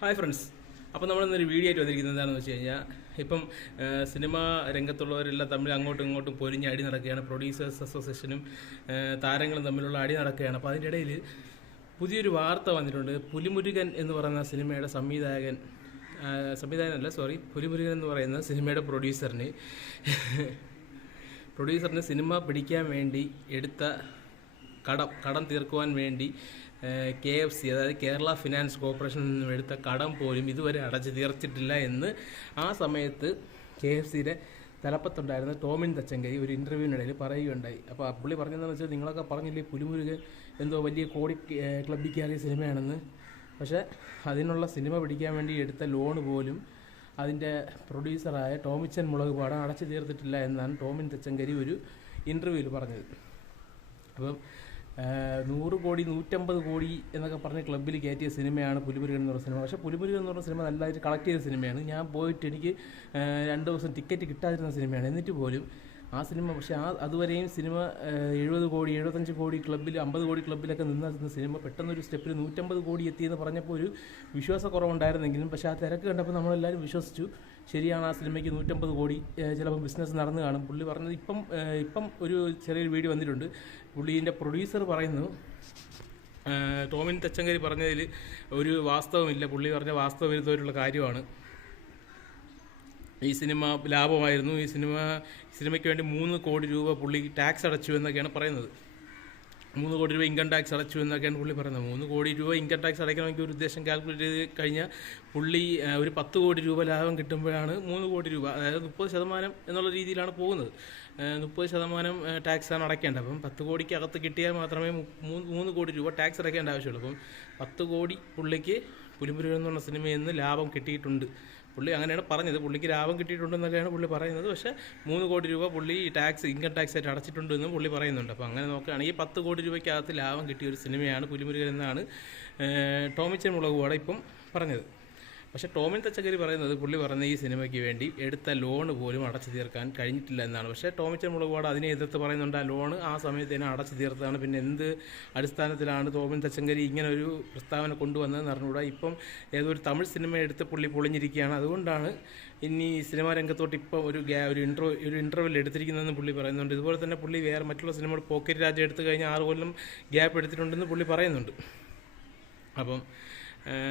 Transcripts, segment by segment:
Hi friends. അപ്പോൾ നമ്മളിന്നൊരു video ആയിട്ട് വന്നിരിക്കുന്നത് എന്താണെന്ന് വെച്ച് കഴിഞ്ഞാൽ, ഇപ്പം സിനിമാ രംഗത്തുള്ളവരെല്ലാം തമ്മിൽ അങ്ങോട്ടും ഇങ്ങോട്ടും പൊരിഞ്ഞ് അടി നടക്കുകയാണ്. പ്രൊഡ്യൂസേഴ്സ് അസോസിയേഷനും താരങ്ങളും തമ്മിലുള്ള അടി നടക്കുകയാണ്. അപ്പോൾ അതിൻ്റെ ഇടയിൽ പുതിയൊരു വാർത്ത വന്നിട്ടുണ്ട്. പുലിമുരുകൻ എന്ന് പറയുന്ന സിനിമയുടെ പുലിമുരുകൻ എന്ന് പറയുന്ന സിനിമയുടെ പ്രൊഡ്യൂസറിന് സിനിമ പിടിക്കാൻ വേണ്ടി എടുത്ത കടം തീർക്കുവാൻ വേണ്ടി KFC, അതായത് കേരള ഫിനാൻസ് കോർപ്പറേഷനിൽ നിന്നും എടുത്ത കടം പോലും ഇതുവരെ അടച്ചു തീർത്തിട്ടില്ല എന്ന് ആ സമയത്ത് KFCയുടെ തലപ്പത്തുണ്ടായിരുന്ന ടോമിൻ തച്ചങ്കരി ഒരു ഇൻ്റർവ്യൂവിനിടയിൽ പറയുകയുണ്ടായി. അപ്പോൾ പുള്ളി പറഞ്ഞതെന്ന് വെച്ചാൽ, നിങ്ങളൊക്കെ പറഞ്ഞില്ലേ പുലിമുരുകൻ എന്തോ വലിയ കോടി ക്ലബ്ബിൽ കയറിയ സിനിമയാണെന്ന്. പക്ഷേ അതിനുള്ള സിനിമ പിടിക്കാൻ വേണ്ടി എടുത്ത ലോൺ പോലും അതിൻ്റെ പ്രൊഡ്യൂസറായ ടോമിച്ചൻ മുളകുപാടം അടച്ചു തീർത്തിട്ടില്ല എന്നാണ് ടോമിൻ തച്ചങ്കരി ഒരു ഇൻ്റർവ്യൂവിൽ പറഞ്ഞത്. അപ്പം 100 കോടി 150 കോടി എന്നൊക്കെ പറഞ്ഞ് ക്ലബ്ബിൽ കയറ്റിയ സിനിമയാണ് പുലിമുരുകൻ എന്ന് പറഞ്ഞ സിനിമ. പക്ഷേ പുലിമുരുകൻ എന്ന് പറഞ്ഞ സിനിമ നല്ലതായിട്ട് കളക്ട് ചെയ്ത സിനിമയാണ്. ഞാൻ പോയിട്ട് എനിക്ക് 2 ദിവസം ടിക്കറ്റ് കിട്ടാതിരുന്ന സിനിമയാണ്. എന്നിട്ട് പോലും ആ സിനിമ, പക്ഷേ അതുവരെയും സിനിമ 70 കോടി 75 കോടി ക്ലബ്ബിൽ 50 കോടി ക്ലബ്ബിലൊക്കെ നിന്നിരുന്ന സിനിമ പെട്ടെന്നൊരു സ്റ്റെപ്പിൽ 150 കോടി എത്തിയെന്ന് പറഞ്ഞപ്പോൾ ഒരു വിശ്വാസക്കുറവുണ്ടായിരുന്നെങ്കിലും, പക്ഷേ ആ തിരക്ക് കണ്ടപ്പോൾ നമ്മളെല്ലാവരും വിശ്വസിച്ചു. ശരിയാണ്, ആ സിനിമയ്ക്ക് 150 കോടി ചിലപ്പോൾ ബിസിനസ് നടന്നു കാണും. പുള്ളി പറഞ്ഞത് ഇപ്പം ഒരു ചെറിയൊരു വീഡിയോ വന്നിട്ടുണ്ട്. പുള്ളീൻ്റെ പ്രൊഡ്യൂസർ പറയുന്നു, ടോമിൻ തച്ചങ്കരി പറഞ്ഞതിൽ ഒരു വാസ്തവമില്ല. പുള്ളി പറഞ്ഞ വാസ്തവവിരുദ്ധമായിട്ടുള്ള കാര്യമാണ്. ഈ സിനിമ ലാഭമായിരുന്നു. ഈ സിനിമയ്ക്ക് വേണ്ടി 3 കോടി രൂപ പുള്ളി ടാക്സ് അടച്ചു എന്നൊക്കെയാണ് പറയുന്നത്. 3 കോടി രൂപ ഇൻകം ടാക്സ് അടച്ചു എന്നൊക്കെയാണ് പുള്ളി പറയുന്നത്. 3 കോടി രൂപ ഇൻകം ടാക്സ് അടയ്ക്കണമെങ്കിൽ ഒരു ഉദ്ദേശം കാൽക്കുലേറ്റ് ചെയ്ത് കഴിഞ്ഞാൽ പുള്ളി ഒരു 10 കോടി രൂപ ലാഭം കിട്ടുമ്പോഴാണ് 3 കോടി രൂപ, അതായത് 30% എന്നുള്ള രീതിയിലാണ് പോകുന്നത്. 30% ടാക്സാണ് അടയ്ക്കേണ്ടത്. അപ്പം 10 കോടിക്ക് അകത്ത് കിട്ടിയാൽ മാത്രമേ 3 കോടി രൂപ ടാക്സ് അടയ്ക്കേണ്ട ആവശ്യമുള്ളൂ. അപ്പം 10 കോടി പുള്ളിക്ക് പുലിമുരുകൻ എന്ന് പറഞ്ഞ സിനിമയിൽ നിന്ന് ലാഭം കിട്ടിയിട്ടുണ്ട്. പുള്ളി അങ്ങനെയാണ് പറഞ്ഞത്. പുള്ളിക്ക് ലാഭം കിട്ടിയിട്ടുണ്ടെന്നൊക്കെയാണ് പുള്ളി പറയുന്നത്. പക്ഷേ 3 കോടി രൂപ പുള്ളി ഇൻകം ടാക്സ് ആയിട്ട് അടച്ചിട്ടുണ്ടെന്നും പുള്ളി പറയുന്നുണ്ട്. അപ്പോൾ അങ്ങനെ നോക്കുകയാണെങ്കിൽ 10 കോടി രൂപയ്ക്കകത്ത് ലാഭം കിട്ടിയ ഒരു സിനിമയാണ് പുലിമുരുകൻ എന്നാണ് ടോമിച്ചൻ മുളകുപാടം ഇപ്പം പറഞ്ഞത്. പക്ഷേ ടോമിൻ തച്ചങ്കരി പറയുന്നത്, പുള്ളി പറഞ്ഞ ഈ സിനിമയ്ക്ക് വേണ്ടി എടുത്ത ലോൺ പോലും അടച്ചു തീർക്കാൻ കഴിഞ്ഞിട്ടില്ല എന്നാണ്. പക്ഷേ ടോമിച്ചൻ മുളകുപാട് അതിനെ എതിർത്ത് പറയുന്നുണ്ട്, ആ ലോണ് ആ സമയത്ത് തന്നെ അടച്ചു തീർത്തതാണ്. പിന്നെ എന്ത് അടിസ്ഥാനത്തിലാണ് ടോമിൻ തച്ചങ്കരി ഇങ്ങനെ ഒരു പ്രസ്താവന കൊണ്ടുവന്നതെന്ന് അറിഞ്ഞുകൂടാ. ഇപ്പം ഏതൊരു തമിഴ് സിനിമ എടുത്ത് പുള്ളി പൊളിഞ്ഞിരിക്കുകയാണ്. അതുകൊണ്ടാണ് ഇനി സിനിമാ രംഗത്തോട്ട് ഇപ്പം ഒരു ഇൻ്റർവെൽ എടുത്തിരിക്കുന്നതെന്ന് പുള്ളി പറയുന്നുണ്ട്. ഇതുപോലെ തന്നെ പുള്ളി വേറെ മറ്റുള്ള സിനിമകൾ പോക്കറ്റ് രാജ എടുത്തു കഴിഞ്ഞാൽ 6 കൊല്ലം ഗ്യാപ്പ് എടുത്തിട്ടുണ്ടെന്ന് പുള്ളി പറയുന്നുണ്ട്. അപ്പം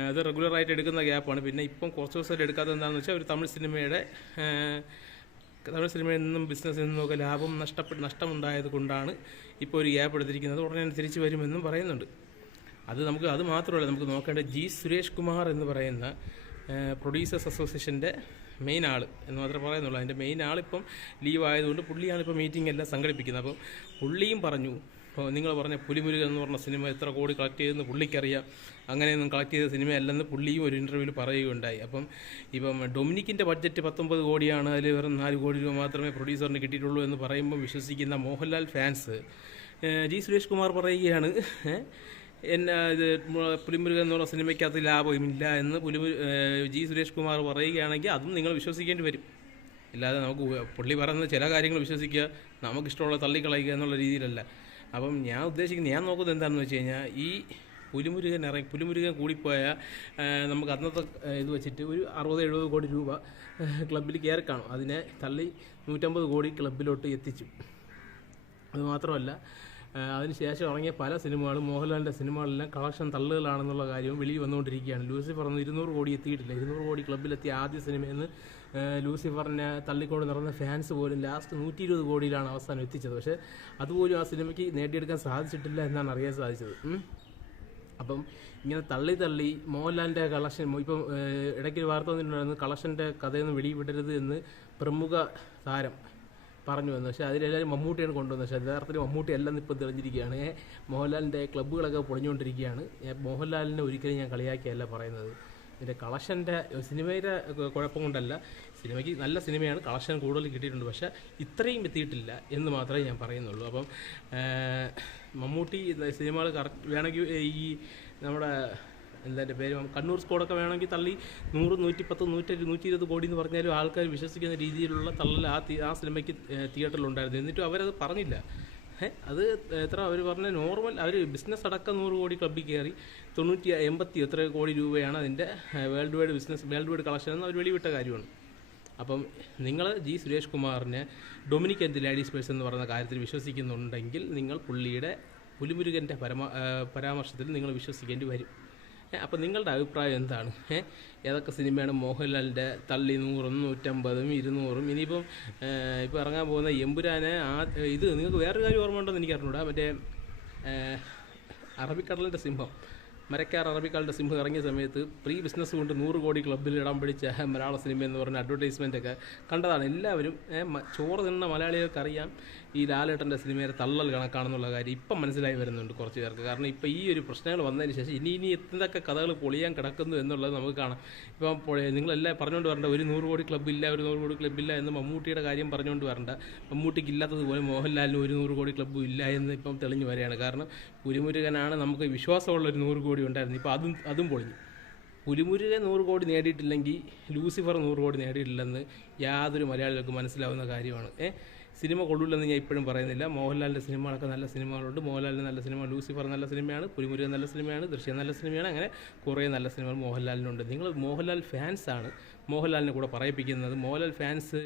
അത് റെഗുലറായിട്ട് എടുക്കുന്ന ഗ്യാപ്പാണ്. പിന്നെ ഇപ്പം കുറച്ച് ദിവസമായിട്ട് എടുക്കാത്തത് എന്താണെന്ന് വെച്ചാൽ, ഒരു തമിഴ് സിനിമയിൽ നിന്നും ബിസിനസ്സിൽ നിന്നുമൊക്കെ നഷ്ടമുണ്ടായത് കൊണ്ടാണ് ഇപ്പോൾ ഒരു ഗ്യാപ്പ് എടുത്തിരിക്കുന്നത്. ഉടനെ തിരിച്ചു വരുമെന്നും പറയുന്നുണ്ട്. അത് മാത്രമല്ല, നമുക്ക് നോക്കേണ്ട സുരേഷ് കുമാർ എന്ന് പറയുന്ന പ്രൊഡ്യൂസേഴ്സ് അസോസിയേഷൻ്റെ മെയിൻ ആൾ എന്ന് മാത്രമേ പറയുന്നുള്ളൂ. അതിൻ്റെ മെയിൻ ആളിപ്പം ലീവ് ആയതുകൊണ്ട് പുള്ളിയാണ് ഇപ്പോൾ മീറ്റിംഗ് എല്ലാം സംഘടിപ്പിക്കുന്നത്. അപ്പം പുള്ളിയും പറഞ്ഞു, അപ്പോൾ നിങ്ങൾ പറഞ്ഞ പുലിമുരുകൻ എന്ന് പറഞ്ഞ സിനിമ എത്ര കോടി കളക്ട് ചെയ്തെന്ന് പുള്ളിക്കറിയാം. അങ്ങനെയൊന്നും കളക്ട് ചെയ്ത സിനിമയല്ലെന്ന് പുള്ളിയും ഒരു ഇൻ്റർവ്യൂവിൽ പറയുകയുണ്ടായി. ഇപ്പം ഡൊമിനിക്കിൻ്റെ ബഡ്ജറ്റ് 19 കോടിയാണ്, അതിൽ വെറും 4 കോടി രൂപ മാത്രമേ പ്രൊഡ്യൂസറിന് കിട്ടിയിട്ടുള്ളൂ എന്ന് പറയുമ്പോൾ വിശ്വസിക്കുന്ന മോഹൻലാൽ ഫാൻസ് സുരേഷ് കുമാർ പറയുകയാണ്, ഇത് പുലിമുരുകൻ എന്ന് പറഞ്ഞ സിനിമയ്ക്കകത്ത് ലാഭമില്ല എന്ന് സുരേഷ് കുമാർ പറയുകയാണെങ്കിൽ അതും നിങ്ങൾ വിശ്വസിക്കേണ്ടി വരും. അല്ലാതെ നമുക്ക് പുള്ളി പറയുന്ന ചില കാര്യങ്ങൾ വിശ്വസിക്കുക, നമുക്കിഷ്ടമുള്ള തള്ളിക്കളയുക എന്നുള്ള രീതിയിലല്ല. അപ്പം ഞാൻ നോക്കുന്നത് എന്താണെന്ന് വെച്ച് കഴിഞ്ഞാൽ, ഈ പുലിമുരുകൻ കൂടിപ്പോയാൽ നമുക്ക് അന്നത്തെ ഇത് വെച്ചിട്ട് ഒരു 60-70 കോടി രൂപ ക്ലബ്ബിൽ കയറി കാണും. അതിനെ തള്ളി 150 കോടി ക്ലബ്ബിലോട്ട് എത്തിച്ചു. അതുമാത്രമല്ല, അതിനുശേഷം ഇറങ്ങിയ പല സിനിമകളും, മോഹൻലാലിൻ്റെ സിനിമകളെല്ലാം കളക്ഷൻ തള്ളുകളാണെന്നുള്ള കാര്യവും വെളിയിൽ വന്നുകൊണ്ടിരിക്കുകയാണ്. ലൂസിഫർ 200 കോടി എത്തിയിട്ടില്ല. 200 കോടി ക്ലബ്ബിലെത്തിയ ആദ്യ സിനിമയെന്ന് ലൂസിഫറിനെ തള്ളിക്കൊണ്ട് നടന്ന ഫാൻസ് പോലും ലാസ്റ്റ് 120 കോടിയിലാണ് അവസാനം എത്തിച്ചത്. പക്ഷേ അതുപോലും ആ സിനിമയ്ക്ക് നേടിയെടുക്കാൻ സാധിച്ചിട്ടില്ല എന്നാണ് അറിയാൻ സാധിച്ചത്. അപ്പം ഇങ്ങനെ തള്ളി മോഹൻലാലിൻ്റെ കളക്ഷൻ, ഇപ്പം ഇടയ്ക്കൊരു വാർത്ത വന്നിട്ടുണ്ടായിരുന്നു, കളക്ഷൻ്റെ കഥയൊന്നും വെളിവിടരുത് എന്ന് പ്രമുഖ താരം പറഞ്ഞു വന്നു. പക്ഷേ അതിലെല്ലാവരും മമ്മൂട്ടിയാണ് കൊണ്ടുവന്നത്. പക്ഷേ യഥാർത്ഥത്തിൽ മമ്മൂട്ടി എല്ലാം ഇപ്പോൾ തെളിഞ്ഞിരിക്കുകയാണ്. മോഹൻലാലിൻ്റെ ക്ലബ്ബുകളൊക്കെ പൊളിഞ്ഞുകൊണ്ടിരിക്കുകയാണ്. മോഹൻലാലിനെ ഒരിക്കലും ഞാൻ കളിയാക്കിയല്ല പറയുന്നത്. ഇതിൻ്റെ കളക്ഷൻ്റെ സിനിമയുടെ കുഴപ്പം കൊണ്ടല്ല. സിനിമയ്ക്ക് നല്ല സിനിമയാണ്, കളക്ഷൻ കൂടുതൽ കിട്ടിയിട്ടുണ്ട്. പക്ഷേ ഇത്രയും എത്തിയിട്ടില്ല എന്ന് മാത്രമേ ഞാൻ പറയുന്നുള്ളൂ. അപ്പം മമ്മൂട്ടി സിനിമകൾ കറക്റ്റ് വേണമെങ്കിൽ ഈ നമ്മുടെ എന്താൻ്റെ പേര് കണ്ണൂർ സ്കോഡൊക്കെ വേണമെങ്കിൽ തള്ളി 100, 110, 120 കോടി എന്ന് പറഞ്ഞാലും ആൾക്കാർ വിശ്വസിക്കുന്ന രീതിയിലുള്ള തള്ളൽ ആ സിനിമയ്ക്ക് തിയേറ്ററിലുണ്ടായിരുന്നു. എന്നിട്ടും അവരത് പറഞ്ഞില്ല. അത് എത്ര അവർ പറഞ്ഞ നോർമൽ അവർ ബിസിനസ് അടക്കം 100 കോടി ക്ലബ്ബിൽ കയറി 80 എത്ര കോടി രൂപയാണ് അതിൻ്റെ വേൾഡ് വൈഡ് കളക്ഷൻ എന്ന് അവർ വെളിവിട്ട കാര്യമാണ്. അപ്പം നിങ്ങൾ സുരേഷ് കുമാറിനെ ഡൊമിനിക് ആൻഡ് ലേഡീസ് പേഴ്സ് എന്ന് പറയുന്ന കാര്യത്തിൽ വിശ്വസിക്കുന്നുണ്ടെങ്കിൽ നിങ്ങൾ പുള്ളിയുടെ പുലിമുരുകൻ്റെ പരാമർശത്തിൽ നിങ്ങൾ വിശ്വസിക്കേണ്ടി വരും. അപ്പം നിങ്ങളുടെ അഭിപ്രായം എന്താണ്? ഏതൊക്കെ സിനിമയാണ് മോഹൻലാലിൻ്റെ തള്ളി 100, 150, 200? ഇനിയിപ്പം ഇപ്പോൾ ഇറങ്ങാൻ പോകുന്ന എമ്പുരാനെ ഇത് നിങ്ങൾക്ക് വേറൊരു കാര്യം ഓർമ്മ ഉണ്ടോയെന്ന് എനിക്കറിഞ്ഞൂടാ. മറ്റേ അറബിക്കടലിൻ്റെ സിംഹം, മരക്കാർ അറബിക്കടലിൻ്റെ സിംഹം ഇറങ്ങിയ സമയത്ത് പ്രീ ബിസിനസ് കൊണ്ട് 100 കോടി ക്ലബ്ബിൽ ഇടാൻ പിടിച്ച മലയാള സിനിമ എന്ന് പറഞ്ഞ അഡ്വർടൈസ്മെൻറ്റൊക്കെ കണ്ടതാണ്. എല്ലാവരും ചോറ് തിന്ന മലയാളികൾക്കറിയാം ഈ ലാലേട്ടൻ്റെ സിനിമയുടെ തള്ളൽ കണക്കാണെന്നുള്ള കാര്യം ഇപ്പം മനസ്സിലായി വരുന്നുണ്ട് കുറച്ച് പേർക്ക്. കാരണം ഇപ്പോൾ ഈ ഒരു പ്രശ്നങ്ങൾ വന്നതിന് ശേഷം ഇനി എന്തൊക്കെ കഥകൾ പൊളിയാൻ കിടക്കുന്നു എന്നുള്ളത് നമുക്ക് കാണാം. ഇപ്പം നിങ്ങളെല്ലാം പറഞ്ഞുകൊണ്ട് വരണ്ട ഒരു 100 കോടി ക്ലബ്ബില്ല, ഒരു 100 കോടി ക്ലബ്ബില്ല എന്ന് മമ്മൂട്ടിയുടെ കാര്യം പറഞ്ഞുകൊണ്ട് വരണ്ട. മമ്മൂട്ടിക്ക് ഇല്ലാത്തതുപോലെ മോഹൻലാലിന് ഒരു 100 കോടി ക്ലബ്ബും ഇല്ല എന്ന് ഇപ്പം തെളിഞ്ഞു വരികയാണ്. കാരണം പുലിമുരുകനാണ് നമുക്ക് വിശ്വാസമുള്ള ഒരു 100 കോടി ഉണ്ടായിരുന്നു. ഇപ്പോൾ അതും പൊളിഞ്ഞു. പുലിമുരുകൻ 100 കോടി നേടിയിട്ടില്ലെങ്കിൽ ലൂസിഫർ 100 കോടി നേടിയിട്ടില്ലെന്ന് യാതൊരു മലയാളികൾക്ക് മനസ്സിലാവുന്ന കാര്യമാണ്. സിനിമ കൊള്ളില്ലെന്ന് ഞാൻ ഇപ്പോഴും പറയുന്നില്ല. മോഹൻലാലിൻ്റെ സിനിമകളൊക്കെ നല്ല സിനിമകളുണ്ട്. മോഹൻലാലിന് നല്ല സിനിമ, ലൂസിഫർ നല്ല സിനിമയാണ്, പുലിമുരുകൻ നല്ല സിനിമയാണ്, ദൃശ്യം നല്ല സിനിമയാണ്. അങ്ങനെ കുറേ നല്ല സിനിമകൾ മോഹൻലാലിനുണ്ട്. നിങ്ങൾ മോഹൻലാൽ ഫാൻസാണ് മോഹൻലാലിനെ കൂടെ പറയിപ്പിക്കുന്നത്. മോഹൻലാൽ ഫാൻസ്